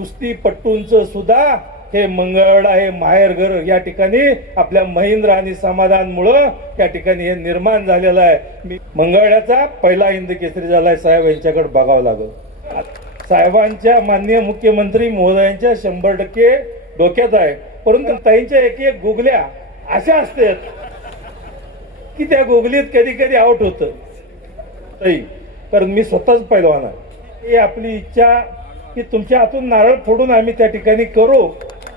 कुस्तीपट्टूंचं सुद्धा हे मंगळवेढा हे माहेरघर या ठिकाणी आपल्या महेंद्र आणि समाधानमुळं या ठिकाणी हे निर्माण झालेलं आहे. मी मंगळवेढ्याचा पहिला हिंद केसरी झालाय साहेब, यांच्याकडे बघावं लागल. साहेबांच्या माननीय मुख्यमंत्री महोदयांच्या 100% डोक्यात आहे, परंतु ताईंच्या एक एक गुगल्या अशा असतात की त्या गुगलीत कधी कधी आउट होतं. ताई, कारण मी स्वतःच पैलवान आहे. ही आपली इच्छा की तुमच्या हातून नारळ फोडून आम्ही त्या ठिकाणी करू,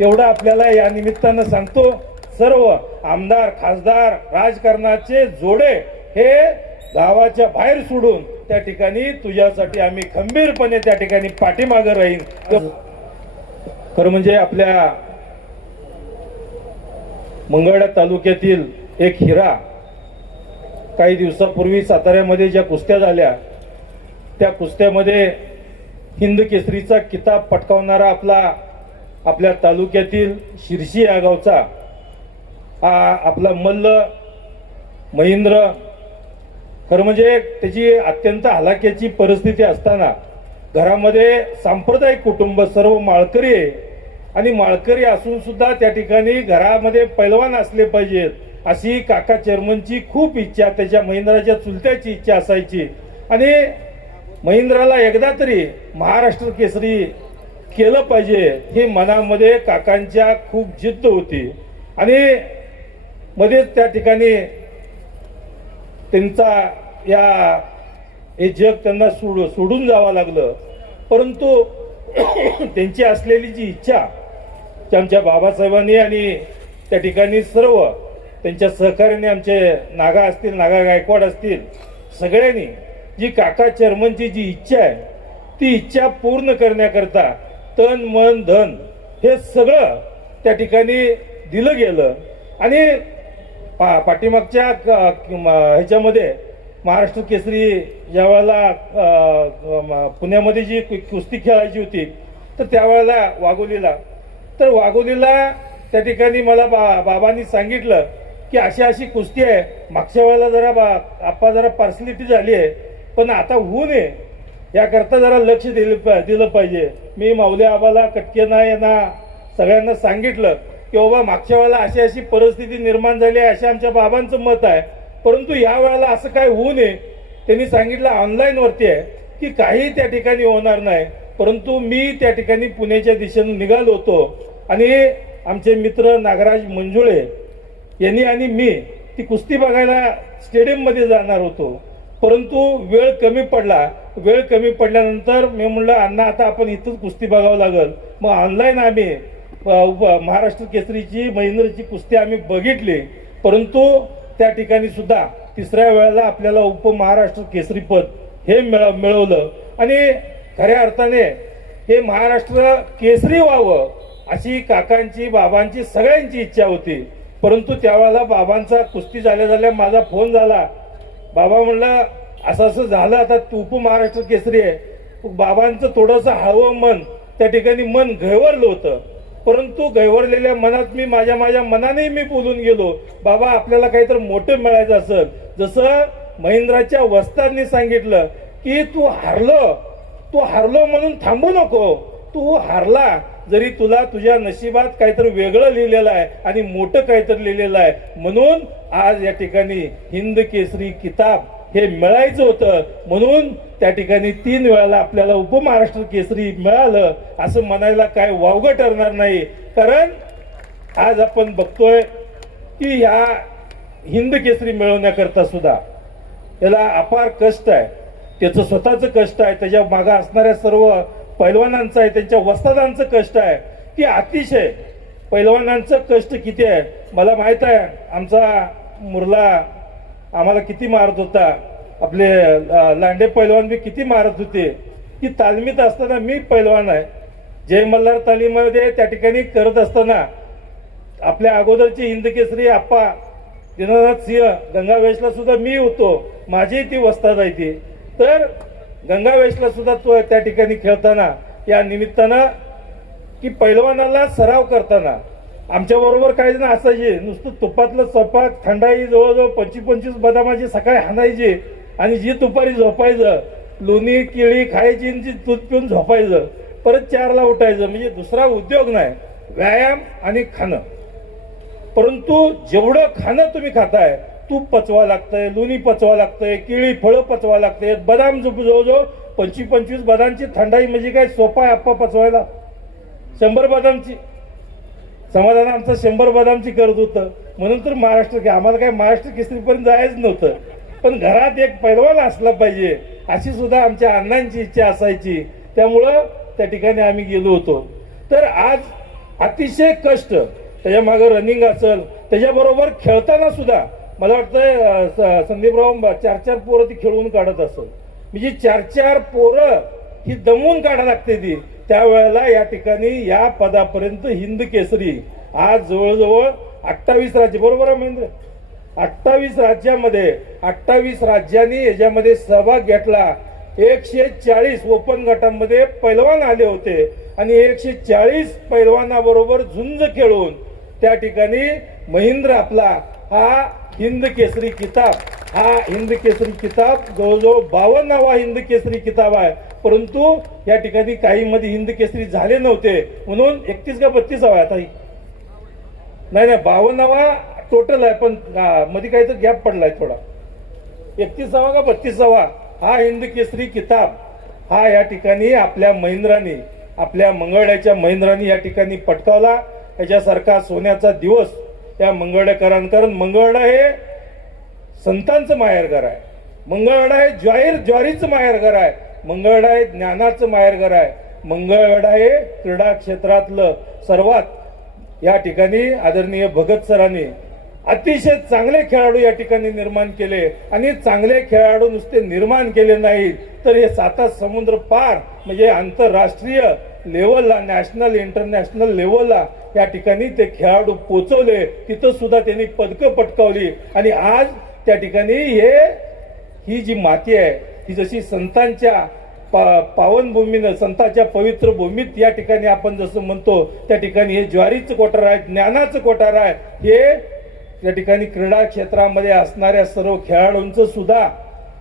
एवढं आपल्याला या निमित्तानं सांगतो. सर्व आमदार खासदार राजकारणाचे जोडे हे गावाच्या बाहेर सोडून त्या ठिकाणी तुझ्यासाठी आम्ही खंबीरपणे त्या ठिकाणी पाठीमागे राहीन. खरं म्हणजे आपल्या मंगळवेढा तालुक्यातील एक हिरा, काही दिवसापूर्वी साताऱ्यामध्ये ज्या कुस्त्या झाल्या त्या कुस्त्यामध्ये हिंद केसरीचा किताब पटकावणारा आपल्या तालुक्यातील शिरशी या गावचा आपला मल्ल महेंद्र, खरं म्हणजे त्याची अत्यंत हलाखीची परिस्थिती असताना घरामध्ये सांप्रदायिक कुटुंब सर्व माळकरी आहे आणि माळकरी असून सुद्धा त्या ठिकाणी घरामध्ये पैलवान असले पाहिजेत अशी काका चेअरमनची खूप इच्छा, त्याच्या महेंद्राच्या चुलत्याची इच्छा असायची. आणि महेंद्राला एकदा तरी महाराष्ट्र केसरी केलं पाहिजे हे मनामध्ये काकांच्या खूप जिद्द होती. आणि मध्येच त्या ठिकाणी त्यांचा हे जग त्यांना सोडून जावं लागलं. परंतु त्यांची असलेली जी इच्छा आमच्या बाबासाहेबांनी आणि त्या ठिकाणी सर्व त्यांच्या सहकार्याने आमचे नागा असतील, नागा गायकवाड असतील, सगळ्यांनी जी काका चेअरमनची जी इच्छा आहे ती इच्छा पूर्ण करण्याकरता तन मन धन हे सगळं त्या ठिकाणी दिलं गेलं. आणि पाठीमागच्या ह्याच्यामध्ये महाराष्ट्र केसरी ज्या वेळेला पुण्यामध्ये जी कुस्ती खेळायची होती तर त्यावेळेला वाघोलीला त्या ठिकाणी मला बाबांनी सांगितलं की अशी अशी कुस्ती आहे, मागच्या वेळेला जरा पार्सलिटी झाली आहे, पण आता होऊ नये याकरता जरा लक्ष दिलं पाहिजे. मी माऊली आबाला कटकेना यांना सगळ्यांना सांगितलं की बाबा मागच्या वेळेला अशी परिस्थिती निर्माण झाली आहे अशा आमच्या बाबांचं मत आहे, परंतु या वेळेला असं काय होऊ नये. त्यांनी सांगितलं ऑनलाईन वरती आहे की काही त्या ठिकाणी होणार नाही. परंतु मी त्या ठिकाणी पुण्याच्या दिशेने निघालो होतो आणि आमचे मित्र नागराज मंजुळे यांनी आणि मी ती कुस्ती बघायला स्टेडियम मध्ये जाणार होतो, परंतु वेळ कमी पडल्यानंतर मी म्हणलं अण्णा आता आपण इथंच कुस्ती बघावं लागल. मग ऑनलाईन आम्ही महाराष्ट्र केसरीची महेंद्रची कुस्ती आम्ही बघितली, परंतु त्या ठिकाणी सुद्धा तिसऱ्या वेळेला आपल्याला उपमहाराष्ट्र केसरी पद हे मिळवलं. आणि खऱ्या अर्थाने हे महाराष्ट्र केसरी व्हावं अशी काकांची बाबांची सगळ्यांची इच्छा होती. परंतु त्यावेळेला बाबांचा कुस्ती झाल्या माझा फोन झाला. बाबा म्हणलं असं झालं, आता तू उपमहाराष्ट्र केसरी आहे. बाबांचं थोडंसं हळवं मन त्या ठिकाणी मन गैवरलं होतं, परंतु गैवरलेल्या मनात मी माझ्या मनाने मी बोलून गेलो, बाबा आपल्याला काहीतरी मोठं मिळायचं असेल. जसं महेंद्राच्या वस्तादनी सांगितलं की तू हारलो म्हणून थांबू नको, तू हारला जरी तुला तुझ्या नशिबात काहीतरी वेगळं लिहिलेलं आहे आणि मोठं काहीतरी लिहिलेलं आहे, म्हणून आज या ठिकाणी हिंद केसरी किताब हे मिळायचं होतं. म्हणून त्या ठिकाणी 3 वेळाला आपल्याला उपमहाराष्ट्र केसरी मिळालं असं म्हणायला काय वावगं ठरणार नाही. कारण आज आपण बघतोय की ह्या हिंद केसरी मिळवण्याकरता सुद्धा त्याला अपार कष्ट आहे, त्याचं स्वतःचं कष्ट आहे, त्याच्या मागे असणाऱ्या सर्व पैलवानांचं आहे, त्यांच्या वस्तादांचं कष्ट आहे की अतिशय पैलवानांचं कष्ट किती आहे मला माहित आहे. आमचा मुरला आम्हाला किती मारत होता, आपले लांडे पैलवान बी किती मारत होते की तालमीत असताना मी पैलवान आहे. जय मल्हार तालीमध्ये त्या ठिकाणी करत असताना आपल्या अगोदरचे हिंद केसरी आप्पा दीनानाथ सिंह गंगावेशला सुद्धा मी होतो, माझी ती वस्ताद आहे ती. तर गंगावेशला सुद्धा तो त्या ठिकाणी खेळताना या निमित्तानं की पैलवानाला सराव करताना आमच्या बरोबर काही जण असायचे, नुसतं तुपातलं स्वयंपाक थंडाई जवळजवळ 25-25 बदामाची सकाळी हाणायची आणि जी दुपारी झोपायचं, लोणी केळी खायची आणि दूध पिऊन झोपायचं. परत 4ला उठायचं, म्हणजे दुसरा उद्योग नाही, व्यायाम आणि खाणं. परंतु जेवढं खाणं तुम्ही खाताय, तूप पचवा लागतंय, लोणी पचवा लागतंय, केळी फळं पचवा लागते, बदाम जवळजवळ 25-25 बदामची थंडाई म्हणजे काय सोपा आहे आप्पा पचवायला. 100 बदामची समाधान आमचं 100 बदामची करत होतं. म्हणून तर महाराष्ट्र, आम्हाला काय महाराष्ट्र केसरीपर्यंत जायचं नव्हतं, पण घरात एक पैलवान असला पाहिजे अशी सुद्धा आमच्या अण्णांची इच्छा असायची. त्यामुळं त्या ठिकाणी आम्ही गेलो होतो. तर आज अतिशय कष्ट, त्याच्या मागे रनिंग असेल, त्याच्याबरोबर खेळताना सुद्धा मला वाटतं संदीपराव 4-4 पोरं ती खेळवून काढत असेल, म्हणजे 4-4 पोरं ही दमवून काढा लागते ती. त्यावेळेला या ठिकाणी या पदापर्यंत हिंद केसरी आज जवळजवळ 28 राज्य, बरोबर आहे महेंद्र, 28 राज्यामध्ये 28 राज्यांनी याच्यामध्ये सहभाग घेतला. 140 ओपन गटामध्ये पैलवान आले होते आणि 140 पैलवानाबरोबर झुंज खेळून त्या ठिकाणी महेंद्र आपला हा हिंद केसरी किताब, हा हिंद केसरी किताब जवळजवळ 52वा हिंद केसरी किताब आहे. परंतु या ठिकाणी काही मध्ये हिंद केसरी झाले नव्हते म्हणून 31 का 32 आहे आता, नाही 52वा टोटल आहे, पण मध्ये काही तर गॅप पडलाय थोडा. 31वा का 32वा हा हिंद केसरी किताब हा या ठिकाणी आपल्या महेंद्रांनी, आपल्या मंगळ्याच्या महेंद्रांनी या ठिकाणी पटकावला. याच्यासारखा सोन्याचा दिवस या मंगळकरांना, कारण मंगळडा हे संतांचं माहेरघर आहे, मंगळवेढा हे ज्वारीचं माहेरघर आहे, मंगळवेढा हे ज्ञानाचं माहेरघर आहे, मंगळवेढा हे क्रीडा क्षेत्रातलं सर्वात या ठिकाणी आदरणीय भगत सरांनी अतिशय चांगले खेळाडू या ठिकाणी निर्माण केले. आणि चांगले खेळाडू नुसते निर्माण केले नाहीत तर हे 7 समुद्र पार म्हणजे आंतरराष्ट्रीय लेवलला, नॅशनल इंटरनॅशनल लेवलला या ठिकाणी ते खेळाडू पोचवले. तिथं सुद्धा त्यांनी पदकं पटकावली. आणि आज त्या ठिकाणी ही जी माती आहे ही जशी संतांच्या पावनभूमीनं, संतांच्या पवित्र भूमीत या ठिकाणी आपण जसं म्हणतो त्या ठिकाणी हे ज्वारीचं कोठार आहे, ज्ञानाचं कोठार आहे. हे या ठिकाणी क्रीडा क्षेत्रामध्ये असणाऱ्या सर्व खेळाडूंचं सुद्धा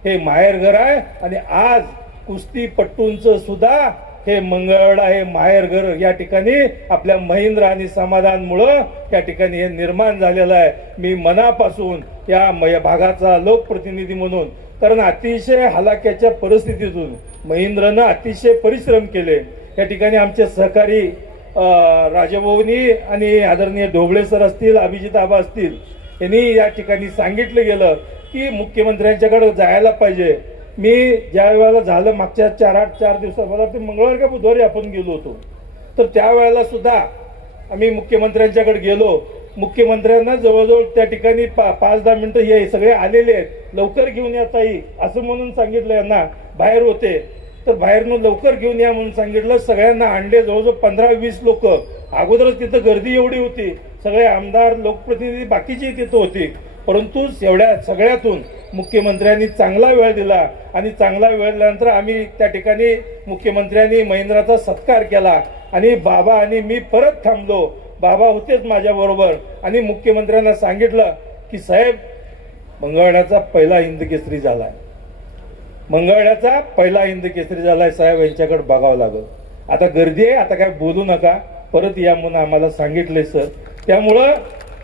हे माहेरघर आहे. आणि आज कुस्तीपट्टूंचं सुद्धा हे मंगळवेढा हे माहेरघर या ठिकाणी आपल्या महेंद्र आणि समाधानमुळं या ठिकाणी हे निर्माण झालेलं आहे. मी मनापासून या भागाचा लोकप्रतिनिधी म्हणून, कारण अतिशय हलाख्याच्या परिस्थितीतून महेंद्रनं अतिशय परिश्रम केले. या ठिकाणी आमचे सहकारी राजाभाऊनी आणि आदरणीय ढोबळे सर असतील, अभिजित आबा असतील, यांनी या ठिकाणी सांगितलं गेलं की मुख्यमंत्र्यांच्याकडे जायला पाहिजे. मी ज्या वेळेला झालं मागच्या 4 दिवसात, मला ते मंगळवार का बुधवारी आपण गेलो होतो, तर त्यावेळेला सुद्धा आम्ही मुख्यमंत्र्यांच्याकडे गेलो. मुख्यमंत्र्यांना जवळजवळ त्या ठिकाणी 5-10 मिनिटं हे सगळे आलेले आहेत, लवकर घेऊन या ताई असं म्हणून सांगितलं. यांना बाहेर होते तर बाहेरनं लवकर घेऊन या म्हणून सांगितलं. सगळ्यांना आणले, जवळजवळ 15-20 लोक. अगोदरच तिथं गर्दी एवढी होती, सगळे आमदार, लोकप्रतिनिधी बाकीचे तिथं होते. परंतु एवढ्या सगळ्यातून मुख्यमंत्र्यांनी चांगला वेळ दिला आणि चांगला वेळ दिल्यानंतर आम्ही त्या ठिकाणी मुख्यमंत्र्यांनी महेंद्राचा सत्कार केला. आणि बाबा आणि मी परत थांबलो, बाबा होतेच माझ्याबरोबर. आणि मुख्यमंत्र्यांना सांगितलं की साहेब, मंगळवेढ्याचा पहिला हिंद केसरी झालाय, मंगळवेढ्याचा पहिला हिंद केसरी झालाय साहेब, यांच्याकडे बघावं लागल. आता गर्दी आहे, आता काय बोलू नका, परत या म्हणून आम्हाला सांगितलंय सर. त्यामुळं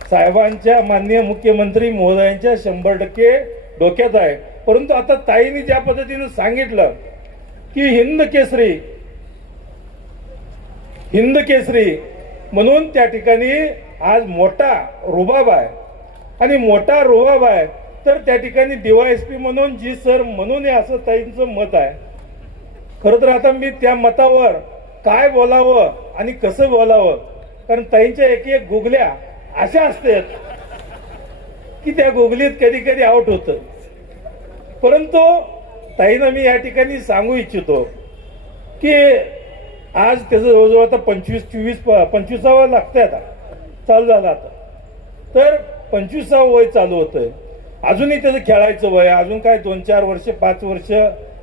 साहेबांच्या, माननीय मुख्यमंत्री महोदयांच्या 100% डोक्यात आहे. परंतु आता ताईंनी ज्या पद्धतीनं सांगितलं की हिंद केसरी म्हणून त्या ठिकाणी आज मोठा रुबाब आहे. आणि मोठा रुबाब आहे तर त्या ठिकाणी DYSP म्हणून जी सर म्हणून असं ताईंचं मत आहे. खरं तर आता मी त्या मतावर काय बोलावं आणि कसं बोलावं, कारण ताईंच्या एक गुगल्या अशा असतात की त्या गुगलीत कधी कधी आउट होतं. परंतु ताईंना मी या ठिकाणी सांगू इच्छितो की आज त्याचं जवळजवळ आता 25-24-25वा लागतंय, आता चालू झालं. आता तर 25वा वय चालू होतंय. अजूनही त्याचं खेळायचं वय, अजून काय 2-4 वर्ष 5 वर्ष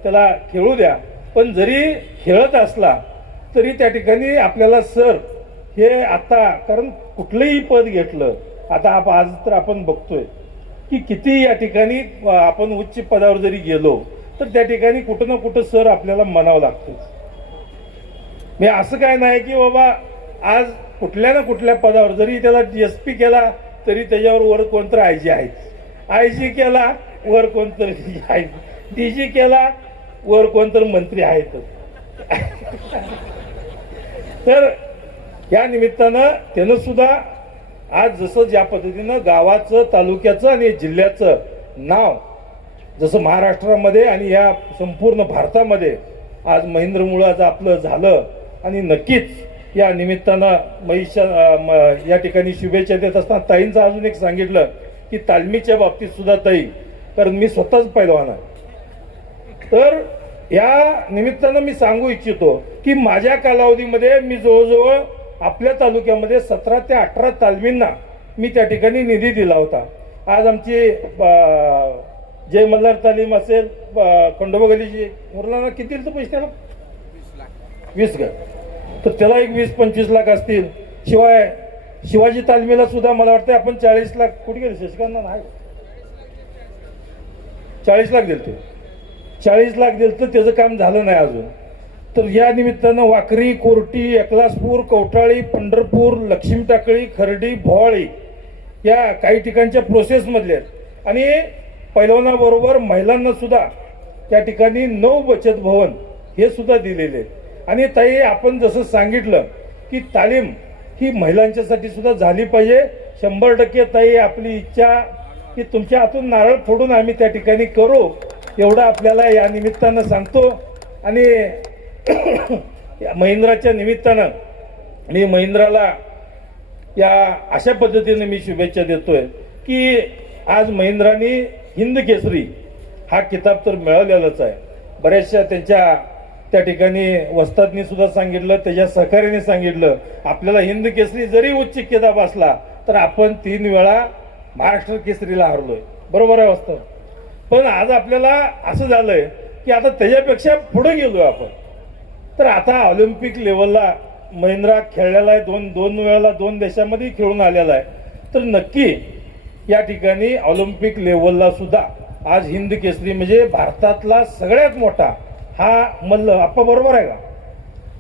त्याला खेळू द्या. पण जरी खेळत असला तरी त्या ठिकाणी आपल्याला सर हे आता, कारण कुठलंही पद घेतलं, आता आज तर आपण बघतोय की किती या ठिकाणी आपण उच्च पदावर जरी गेलो तर त्या ठिकाणी कुठं ना कुठं सर आपल्याला म्हणावं लागतं. मी असं काय नाही की बाबा आज कुठल्या ना कुठल्या पदावर जरी त्याला SP केला तरी त्याच्यावर वर कोणतर IG आहेत, IG केला वर कोणतर आहे, DG केला वर कोणतर मंत्री आहेत. तर या निमित्तानं त्यानं सुद्धा आज जसं ज्या पद्धतीनं गावाचं, तालुक्याचं आणि जिल्ह्याचं नाव जसं महाराष्ट्रामध्ये आणि या संपूर्ण भारतामध्ये आज महेंद्र मुळाचं आपलं झालं. आणि नक्कीच या निमित्तानं या ठिकाणी शुभेच्छा देत असताना ताईंचं अजून एक सांगितलं की तालमीच्या बाबतीत सुद्धा ताई, कारण मी स्वतःच पैलवान आहे, तर या निमित्तानं मी सांगू इच्छितो की माझ्या कालावधीमध्ये मी जवळजवळ आपल्या तालुक्यामध्ये 17 ते 18 तालमींना मी त्या ठिकाणी निधी दिला होता. आज आमची जय मल्हार तालीम असेल, खंडोबा गलीची मुलांना किती दिलं पैसे त्याला 20 का, तर त्याला एक 20-25 लाख असतील. शिवाय शिवाजी तालमीला सुद्धा मला वाटतं आपण 40 लाख कुठे गेले शशिकांना नाही 40 लाख दिले, 40 लाख दिले तर त्याचं काम झालं नाही अजून. तर या निमित्तानं वाकरी, कोर्टी, एकलासपूर, कवटाळी, पंढरपूर, लक्ष्मी टाकळी, खर्डी, भोवाळी या काही ठिकाणच्या प्रोसेसमधले आहेत. आणि पैलवानाबरोबर महिलांना सुद्धा त्या ठिकाणी 9 बचत भवन हे सुद्धा दिलेले. आणि ताई आपण जसं सांगितलं की तालीम ही महिलांच्यासाठी सुद्धा झाली पाहिजे. 100% ताई आपली इच्छा की तुमच्या हातून नारळ फोडून आम्ही त्या ठिकाणी करू एवढं आपल्याला या निमित्तानं सांगतो. आणि महिंद्राच्या निमित्तानं मी महिंद्राला या अशा पद्धतीने मी शुभेच्छा देतोय की आज महिंद्राने हिंद केसरी हा किताब तर मिळवलेलाच आहे. बऱ्याचशा त्यांच्या त्या ठिकाणी वस्तादनी सुद्धा सांगितलं, त्याच्या सहकार्याने सांगितलं आपल्याला हिंद केसरी जरी उच्च किताब असला तर आपण 3 वेळा महाराष्ट्र केसरीला हरलोय, बरोबर आहे वस्ताद. पण आज आपल्याला असं झालंय की आता त्याच्यापेक्षा पुढे गेलोय आपण. तर आता ऑलिम्पिक लेवलला महिंद्रा खेळलेला आहे, दोन वेळेला 2 देशामध्ये खेळून आलेला आहे. तर नक्की या ठिकाणी ऑलिम्पिक लेवलला सुद्धा आज हिंद केसरी म्हणजे भारतातला सगळ्यात मोठा हा मल्ल, आपण बरोबर आहे का,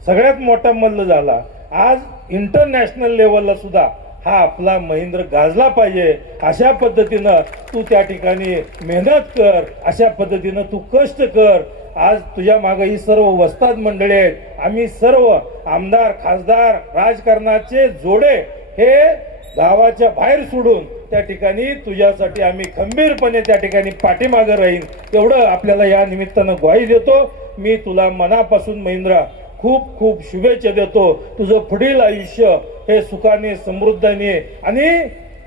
सगळ्यात मोठा मल्ल झाला. आज इंटरनॅशनल लेवलला सुद्धा हा आपला महेंद्र गाजला पाहिजे. अशा पद्धतीनं तू त्या ठिकाणी मेहनत कर, अशा पद्धतीनं तू कष्ट कर. आज तुझ्या मागे ही सर्व वस्ताद मंडळी आहेत, आम्ही सर्व आमदार, खासदार, राजकारणाचे जोडे हे गावाच्या बाहेर सोडून त्या ठिकाणी तुझ्यासाठी आम्ही खंबीरपणे त्या ठिकाणी पाठीमागं राहीन एवढं आपल्याला या निमित्तानं ग्वाही देतो. मी तुला मनापासून महेंद्रा खूप खूप शुभेच्छा देतो. तुझं पुढील आयुष्य हे सुखाने, समृद्धीने आणि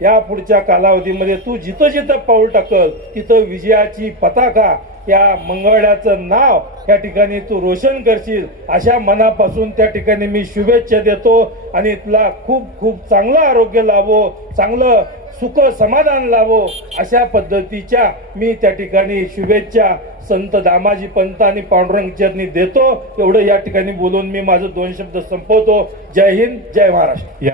या पुढच्या कालावधीमध्ये तू जिथं जिथं पाऊल टाकल तिथं विजयाची पताका, या मंगळ्याचं नाव या ठिकाणी तू रोशन करशील अशा मनापासून त्या ठिकाणी मी शुभेच्छा देतो. आणि तुला खूप खूप चांगलं आरोग्य लाभो, चांगलं सुख समाधान लाभो अशा पद्धतीच्या मी त्या ठिकाणी शुभेच्छा संत दामाजी पंत आणि पांडुरंग चरणी देतो. एवढं या ठिकाणी बोलून मी माझं 2 शब्द संपवतो. जय हिंद, जय महाराष्ट्र.